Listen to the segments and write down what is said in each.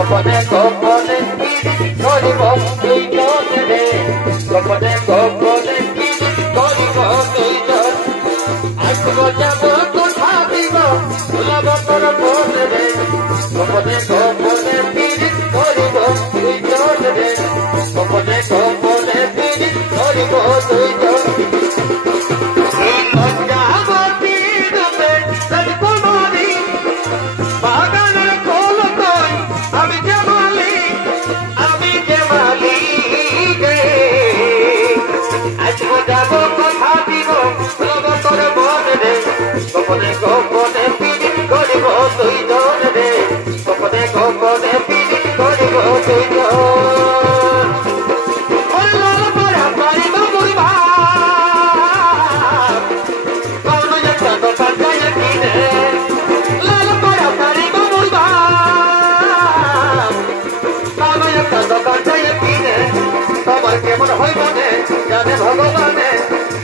গোপনে গোপনে করিব তুই রে গোপনে গোপনে করিব তুই যাব কোথা দিব ভুলাব তোর মনে রে গোপনে গোপনে পিড়ি ধরিব দুইজন রে গোপনে গোপনে পিড়ি ধরিব দুইজন লজ্জাবতী রূপে রাজকুমারী বাগানের কোল কই আমি যে মালিক রে আজ যাব কথা দিব ভুলাব তোর মনে রে গোপনে গোপনে পিড়ি ধরিব দুইজন রে গোপনে গোপনে পিড়ি ধরিব দুইজন লাল পরা পারিব মুই ভাব কৌন একটা দোকান যায় কিনে লাল পরা পারিব মুই ভাব কৌন একটা দোকান যায় কিনে তোমার কেমন হয় মনে জানে ভগবানে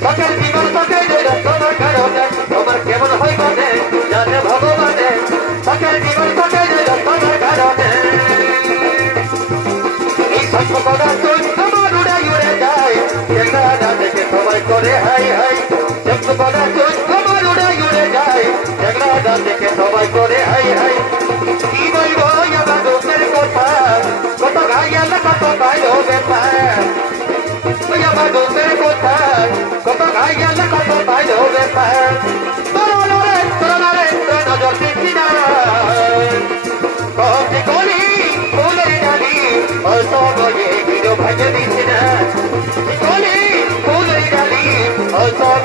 সকের জীবন সকে তোমার কারণে তোমার কেমন হয় মনে জানে ভগবানে সকের জীবন সকে তোমার কারণে এই সত্যতা তুই আমার উড়াই উড়ে যায় যেখানে দেখে সবাই করে হাই হাই সত্যতা তুই আমার উড়াই উড়ে যায় যেখানে দেখে সবাই করে হাই হাই কি বলবো আমার দুঃখের কথা কত গাইয়াল কত গাইল ব্যাপার আমার দুঃখের কথা কত গাইয়াল কত গাইল ব্যাপার নজর দিচ্ছি না কবি করি ফুলের ডালি অসব হিরো ভাজে দিচ্ছি না কলি ফুলের ডালি অসব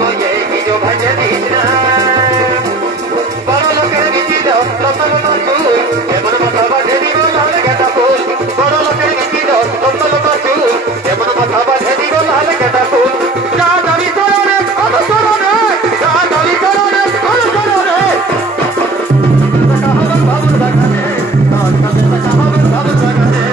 হিরো ভাজে দিচ্ছি না বড় লোকের বিচিত লতা চুল এমন মাথা বাঁধে দিব লাল গেঁদা ফুল বড় লোকের বিচিত লতা চুল এমন মাথা বাঁধে দিব লাল গেঁদা ফুল যা দাবি করো অনুসরণে যা দাবি করো অনুসরণে বাবুর বাগানে বাবুর বাগানে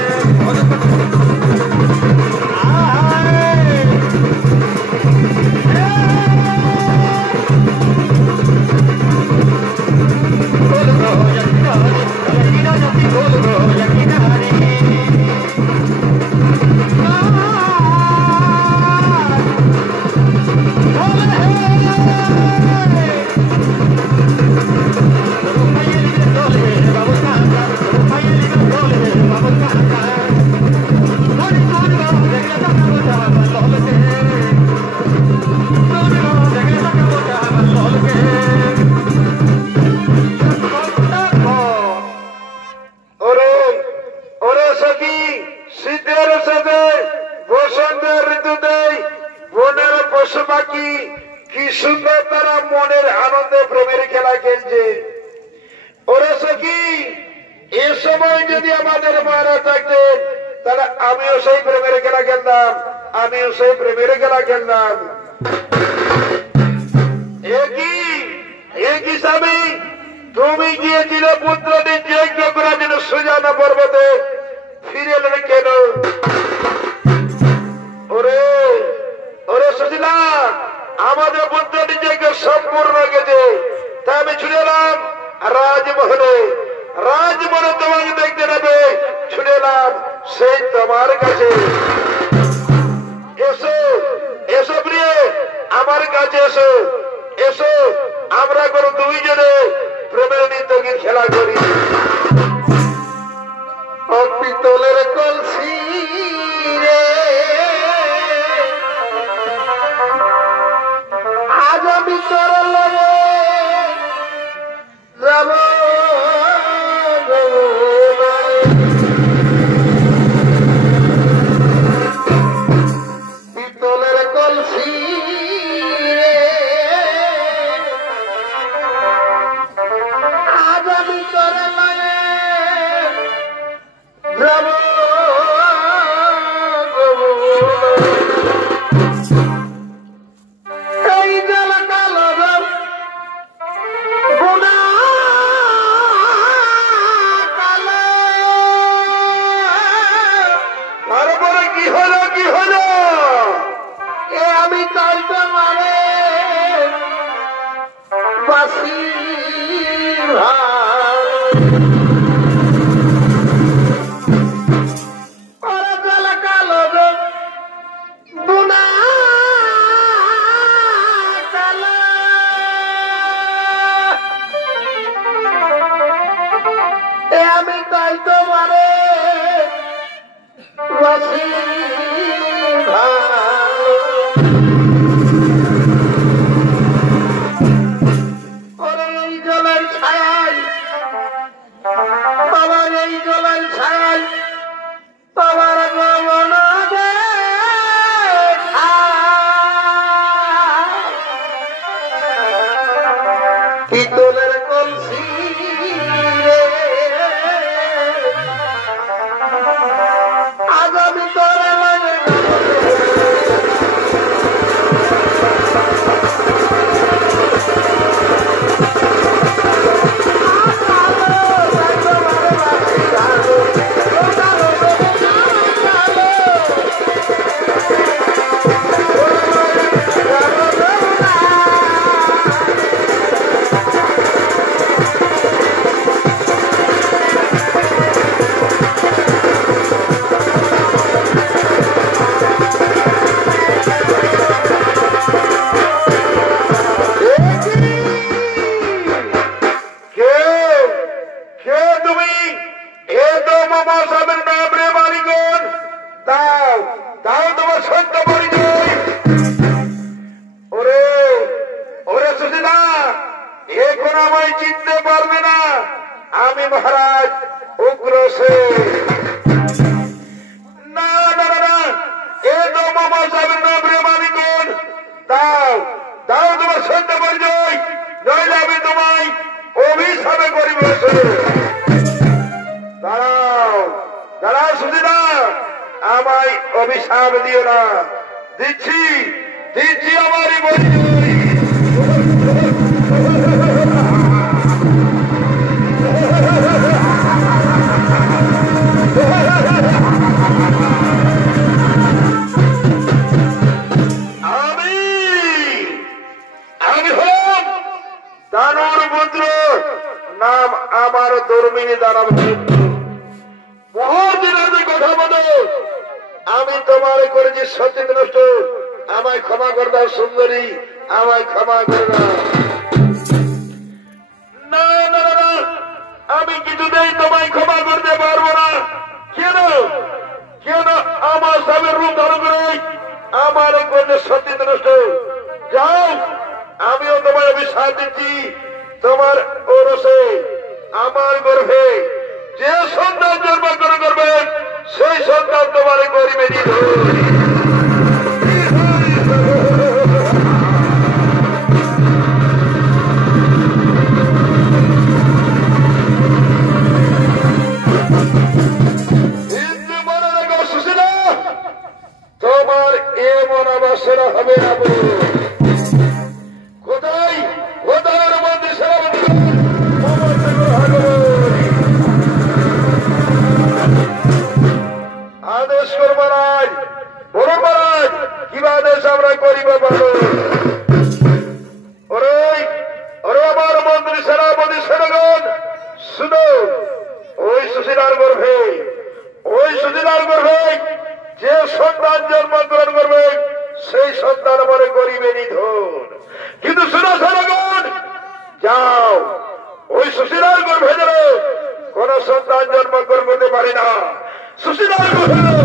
তুমি গিয়েছিলে পুত্রটি যজ্ঞ করার জন্য সুজানা পর্বতে ফিরে এলেন কেন? ওরে ওরে সুশীলা, আমাদের পুত্রটি যজ্ঞ সম্পূর্ণ গেছে, তাই আমি ছুটে এলাম রাজমহলে। রাজমহলে তোমাকে দেখতে নেবে, ছুটে এলাম সেই তোমার কাছে। এসো এসো প্রিয়, আমার কাছে এসো এসো, আমরা কোনো দুইজনে প্রেমের নিত্যগীত খেলা করি। পিতলের কলসি রে আজ আমি তোর লগে যাব, পিতলের কলসি রে আজ আমি তোর লগে যাব। পিতলের কলসি আজ আমি তোরে চিনতে পারবে না আমি মহারাজ উগ্র সে না না না এ তো মামা সাহেবের নাম রে মালিকন দাও দাও তোমার সত্য পরিচয় নইলে আমি তোমায় অভিশাপে করিব দাঁড়াও দাঁড়াও সুদিনা আমায় অভিশাপ দিও না দিচ্ছি দিচ্ছি আমারই পরিচয় নাম আমার দর্মিনী দানব বহুদিন আগে কথা বলো আমি তোমার করেছি সতীন নষ্ট আমায় ক্ষমা করে দাও সুন্দরী আমায় ক্ষমা করে দাও না না না আমি কিছুতেই তোমায় ক্ষমা করতে পারবো না কেন কেন আমার স্বামীর রূপ ধারণ করে আমার করলে সতীন নষ্ট যাও আমিও তোমায় অভিশাপ দিচ্ছি তোমার ওরসে আমার গর্ভে যে সন্তান জন্মগ্রহণ করবেন সেই সন্তান তোমার গরিবে মনে রেখো সুশীলা তোমার এমন অবসর হবে না কোথায় কোথায় মন্দির সেরাবতী আদেশ করব রাজ বড় মহারাজ কিবা আদেশ আমরা করিব ভালো ওরে ওরে আমার মন্ত্রী সেনাপতি সেনাগণ শুনো ওই সুশীলার গর্ভে যে সন্তান জন্মগ্রহণ করবে সেই সন্তান মনে করিবে নিধন কিন্তু শুনো সেনাগণ যাও ওই সুশীলার গর্ভে যেন কোন সন্তান জন্মগ্রহণ করতে পারে না সুশীলার গর্ভে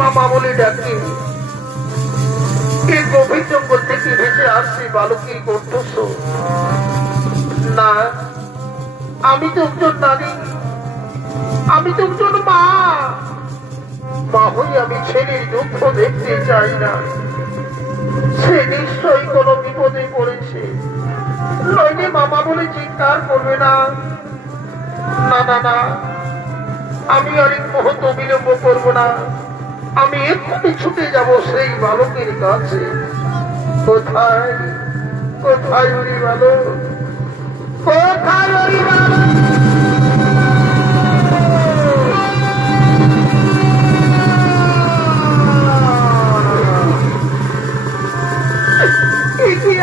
মামা বলে ডাকে এই গভীর জঙ্গল থেকে ভেসে আসছি বালকি করতেছ না। আমি তো একজন নারী, আমি তো একজন মা। মা হয়ে আমি ছেলের দুঃখ দেখতে চাই না। সে নিশ্চয়ই কোনো বিপদে পড়েছে, নইলে মামা বলে চিৎকার করবে না। না না না, আমি আর এক মুহূর্ত বিলম্ব করব না, আমি এক্ষুনি ছুটে যাব সেই বালকের কাছে। কোথায় কোথায় ওই বালক, কোথায় ওই বালক?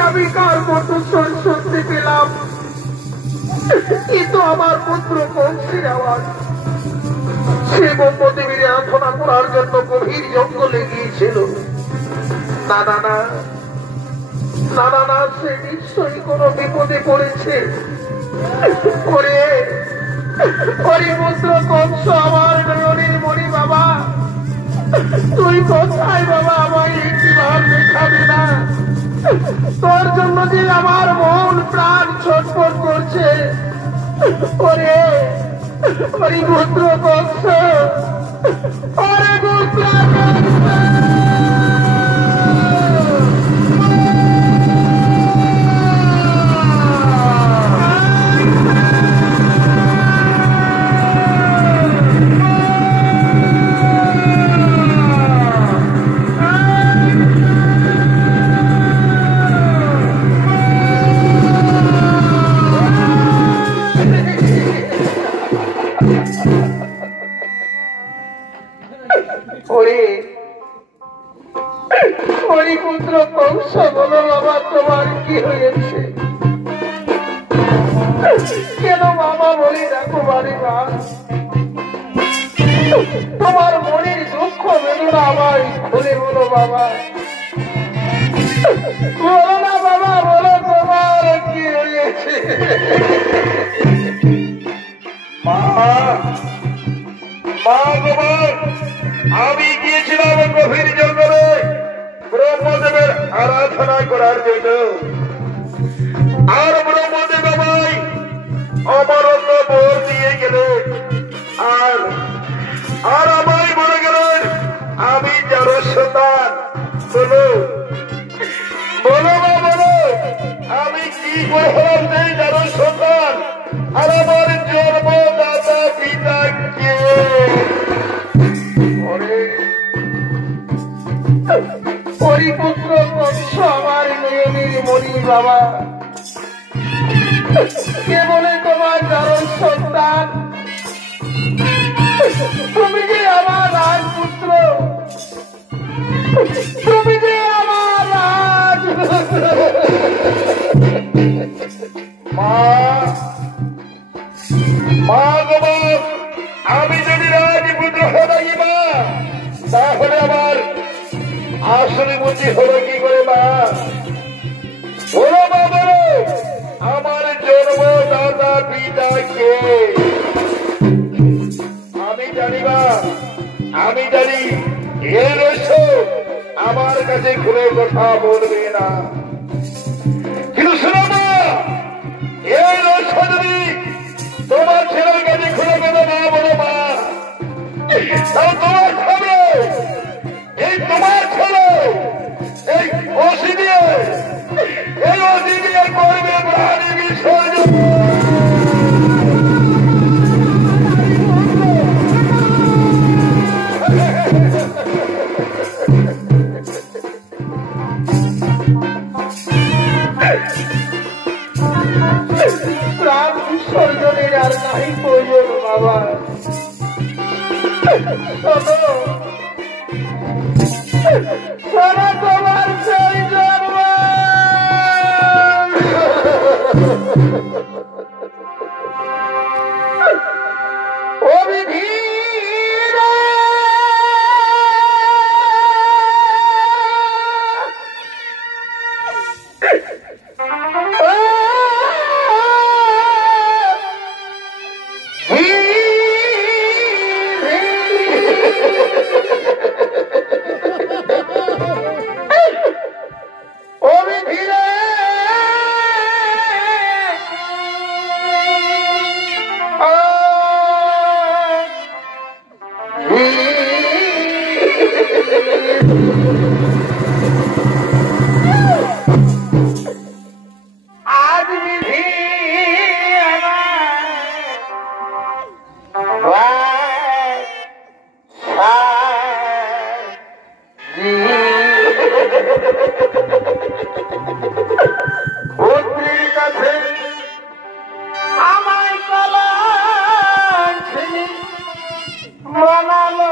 আমি কার মতো শুনতে পেলাম, কিন্তু আমার পুত্র কংসের আওয়াজ। সে ব্রহ্মদেবীর আরাধনা করার জন্য গভীর জঙ্গলে গিয়েছিল। না না না না না না, সে নিশ্চয়ই কোন বিপদে পড়েছে। ওরে ওরে পুত্র কংস, আমার নয়নের মণি বাবা, তুই কোথায় বাবা? আমায় একটি ভাব দেখাবি না? তোর জন্য যে আমার মন প্রাণ ছটফট করছে। ওরে ওরে পুত্র কংস, ওরে পুত্র কংস। পুত্র কংস, বলো বাবা তোমার কি হয়েছে? কেন বাবা বলে দেখো বাড়ি মা, তোমার মনের দুঃখ বেদনা আমায় খুলে বলো বাবা, বলো না বাবা, বলো তোমার কি হয়েছে? মা মা গোবর, আমি গিয়েছিলাম গভীর জঙ্গলে ব্রহ্মদেবের আরাধনা করার জন্য। আর ব্রহ্মদেব বাবাই অমরণ্য বর দিয়ে গেলেন, আর আর আমায় বলে গেলেন আমি যার সন্তান। বলো বলো মা, বলো আমি কি করে হলাম সেই যার সন্তান? আর আমার জন্মদাতা পিতা কে? পুত্র কংস, আমার নয়নের মণি বাবা, কে বলে তোমার যার সন্তান? তুমি যে আমার রাজপুত্র, তুমি যে আমার রাজ। মা মা গোবর, আমি যদি রাজপুত্র হই মা, তাহলে আমার আসলে বুদ্ধি হলো কি করে মা? বলো মা, বলো আমার জন্মদাতা পিতা কে? আমি জানি মা, আমি জানি। এই রহস্য আমার কাছে খুলে কথা বলবে না, কিন্তু শোনো মা, এই রহস্য যদি তোমার ছেলের কাছে খুলে কথা না বলো মা, তাহলে তোমার সামনে এই তোমার ছেলে এই অসি দিয়ে করবে প্রাণী বিসর্জন। প্রাণ বিসর্জনের আর নাই প্রয়োজন বাবা। শোনো শোনো, তোমার সেই জন্ম অবিধি মানালো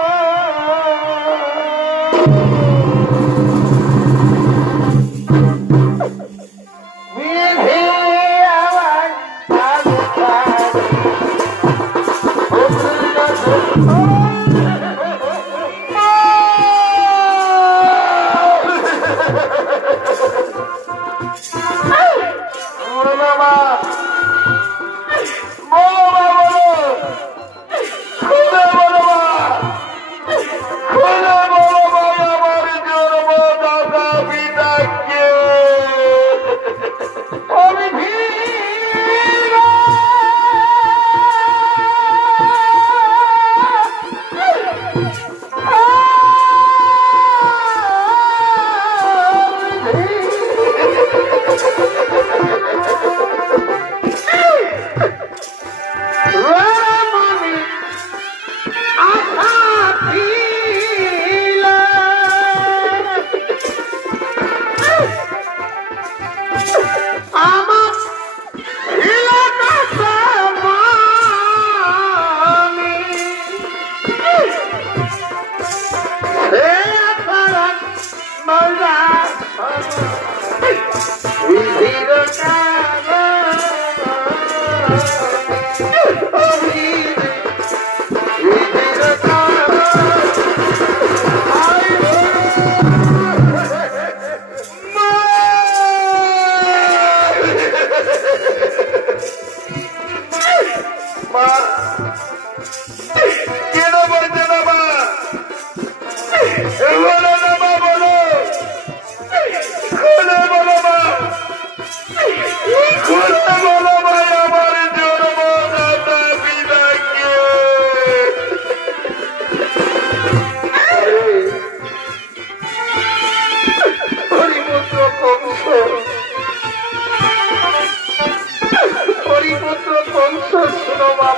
বিধি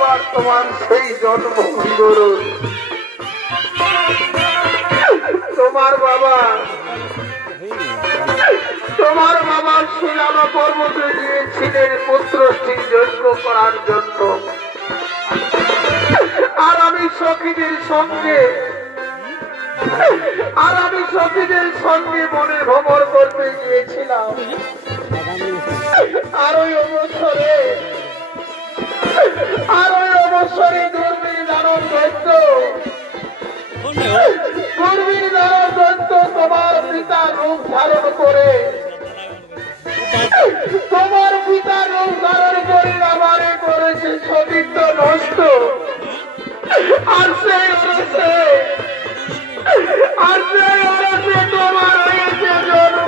আমার তোমার সেই জন্ম বিবরণ তোমার বাবা সুরামা পর্বতে গিয়েছিলেন পুত্রষ্টির যজ্ঞ করার জন্য আর আমি সখীদের সঙ্গে বনে ভ্রমণ করতে গিয়েছিলাম আর ওই অবসরে দুর্বীর দানব দৈত্য তোমার পিতার রূপ ধারণ করে আমারে করেছে সতীত্ব নষ্ট আর সেই অরসে তোমার হয়েছে জন্ম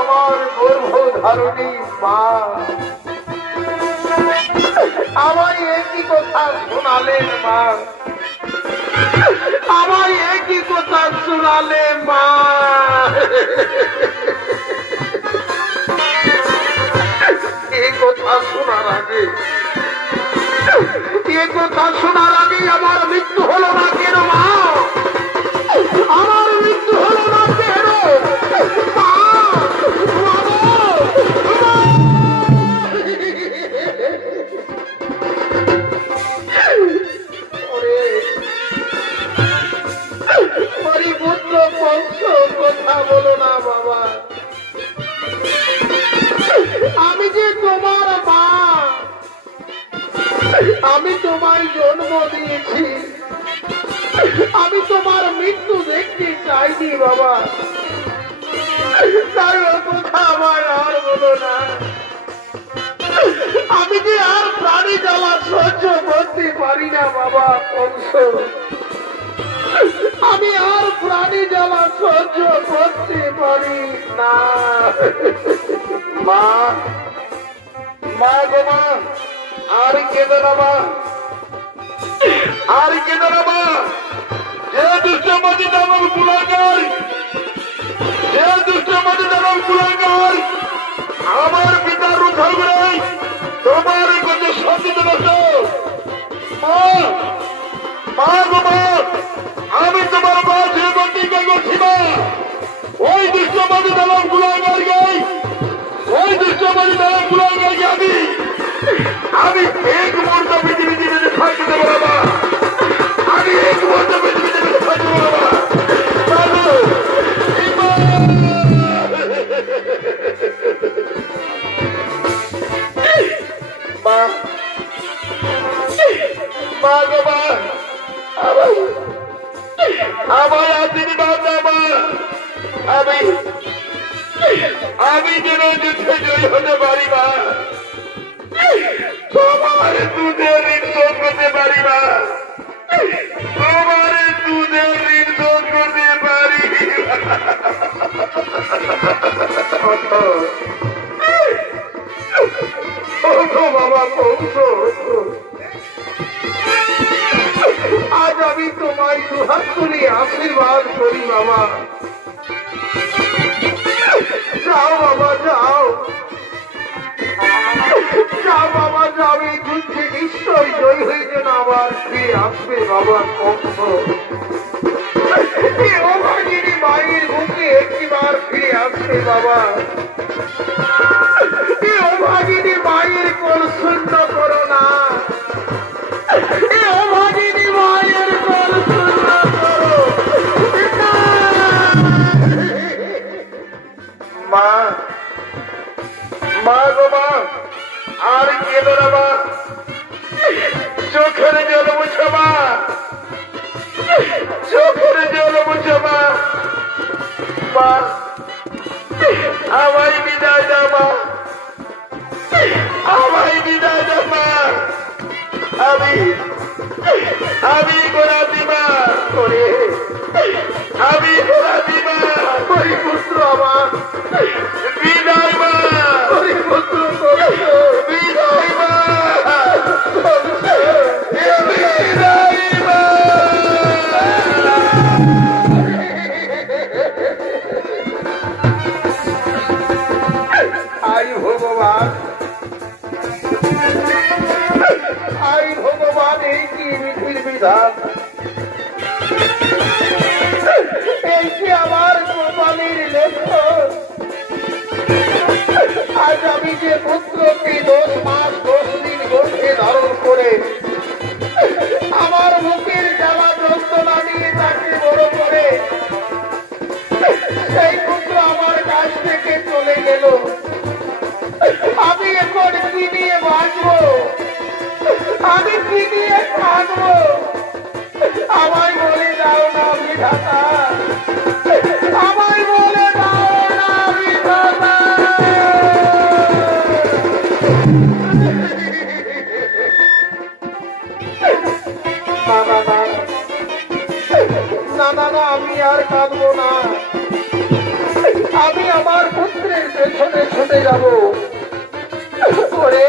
আমার গর্ভধারণী মা আমায় একই কথা শোনালেন মা এই কথা শোনার আগে আমার মৃত্যু হলো না কেন মা আমার মৃত্যু হলো না কেন পুত্র বংশ কথা বলো না বাবা আমি যে তোমার মা আমি তোমায় জন্ম দিয়েছি আমি তোমার মৃত্যু দেখতে চাইনি বাবা তাই ও কথা আমায় আর বলো না আমি যে আর প্রাণী জ্বালা সহ্য করতে পারি না বাবা বংশ আমি আর প্রাণী জ্বালা সহ্য করতে পারি না মা গো মা আর কেঁদে না মা যে দুষ্টমাটি দানব কুলাঙ্গার আমার পিতার রুখাল করে তোমার কাছে শান্তি দেব মা মা গো মা আমি তোমার মা ছেলে প্রতিজ্ঞা করছি মা ওই দুষ্টবাদী দালাল গুলাগার গাই ওই দুষ্টবাদী দালাল গুলাগার গাই আমি এক মুহূর্ত পৃথিবীতে বেঁচে থাকতে দেবো না মা আমি এক মুহূর্ত পৃথিবীতে বেঁচে থাকতে দেবো না মা মা গো মা আমার আসেনি বাবা মা আমি যেন যুদ্ধে জয়ী হতে পারি মা তোমার দুধের ঋণ শোধ করতে পারি মা তোমার দুধের ঋণ শোধ করতে পারি বাবা কৌশ আজ আমি তোমায় দুহাত তুলে আশীর্বাদ করি বাবা যাও বাবা যাও যাও বাবা যাও এই যুদ্ধে নিশ্চয় জয়ী হয়ে যেন আবার ফিরে আসবে বাবা কংস অভাগিনী মায়ের মুখে একটিবার ফিরে আসবে বাবা অভাগিনী মায়ের কোল শূন্য করো না অভাগিনী মায়ের কোল শূন্য করো মা মা গো মা আর কেঁদো না মা চোখের জল মুছো মা চোখের জল মুছো মা মা আমায় বিদায় দাও মা আমায় বিদায় দাও মা আমি গোলাপি মা করে আমি গোলাপি মা করি পুত্র আমার বিদায় মা করি পুত্র বিদায় মা বিদায় মা আই ভগবান আই ভগবান এই কি বিধির বিধান এই কি আমার কোরবানির লেখন আজ আমি যে পুত্রকে 10 মাস 10 দিন গর্ভে ধারণ করে আমার মুখের জ্বালা যন্ত্রণা নিয়ে তাকে বড় করে সেই পুত্র আমার কাছ থেকে চলে গেল আমি এখন কি নিয়ে বাঁচবো আমি কি নিয়ে থাকবো আমায় বলে দাও না বিধাতা আমায় বলে দাও না বিধাতা না না না আমি আর কাঁদবো না আমি আমার পুত্রের পেছনে ছুটে যাবো ওরে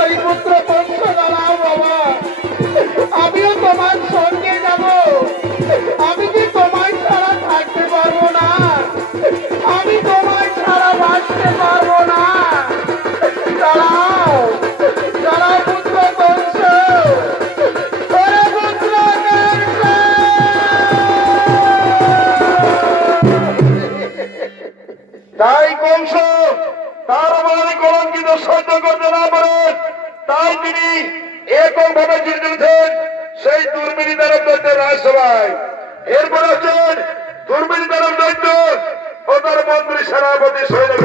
ওই পুত্র কংস দাঁড়াও বাবা আমিও তোমার সঙ্গে যাব আমি কি তোমায় ছাড়া থাকতে পারবো না আমি তোমায় ছাড়া বাঁচতে পারবো না দাঁড়াও দাঁড়াও পুত্র কংস ওরে পুত্র কংস তাই কংস তার মানে কলঙ্কিত সহ্য করতে না পারে তাই তিনি এককভাবে যুদ্ধ দিতেন সেই দুর্বিনী দ্বারা দৈত্যের রাজসভায় এরপর আছেন দুর্বিনী দ্বারা দৈত্য ও তার মন্ত্রী সেনাপতি সৈনিক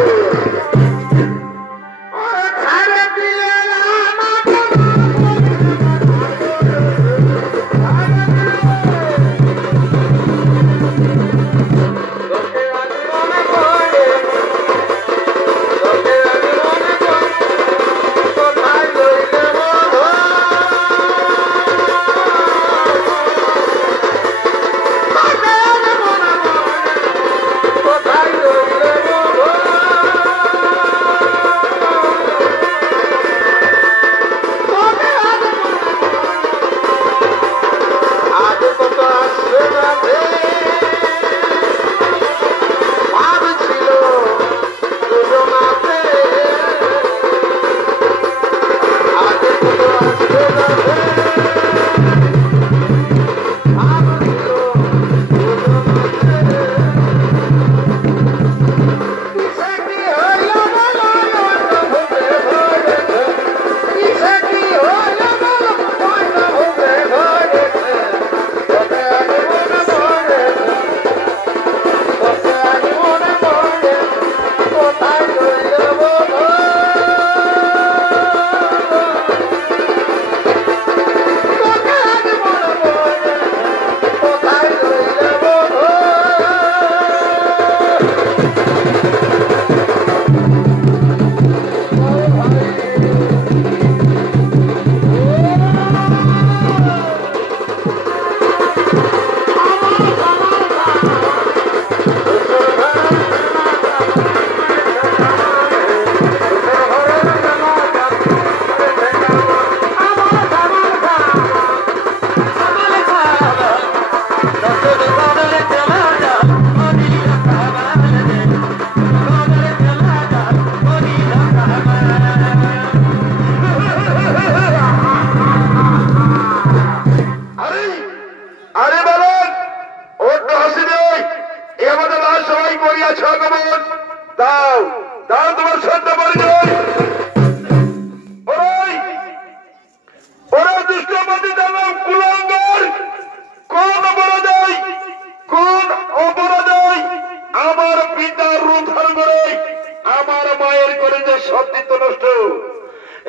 অস্তিত্ব নষ্ট।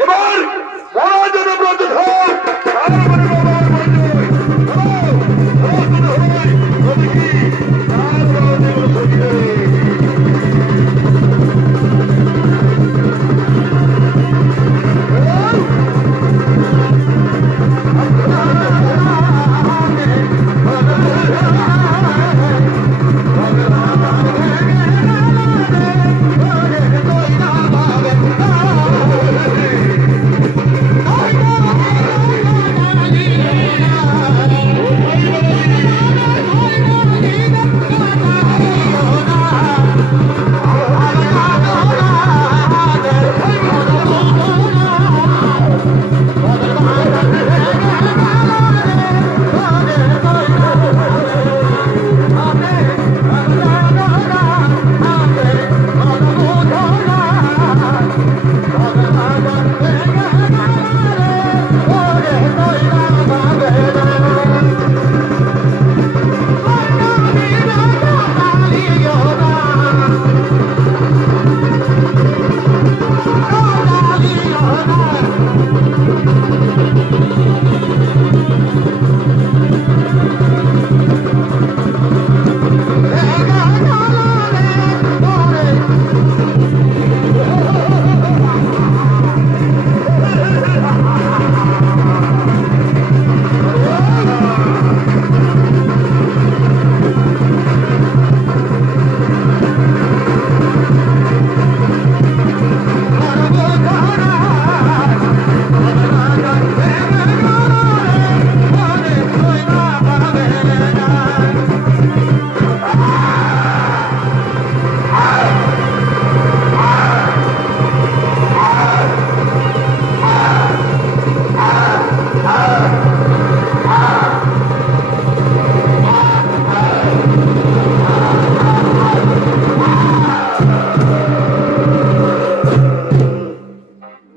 এবার মহাজন ব্রত হোক, তারপরে বাবার পরিচয়।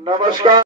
নমস্কার।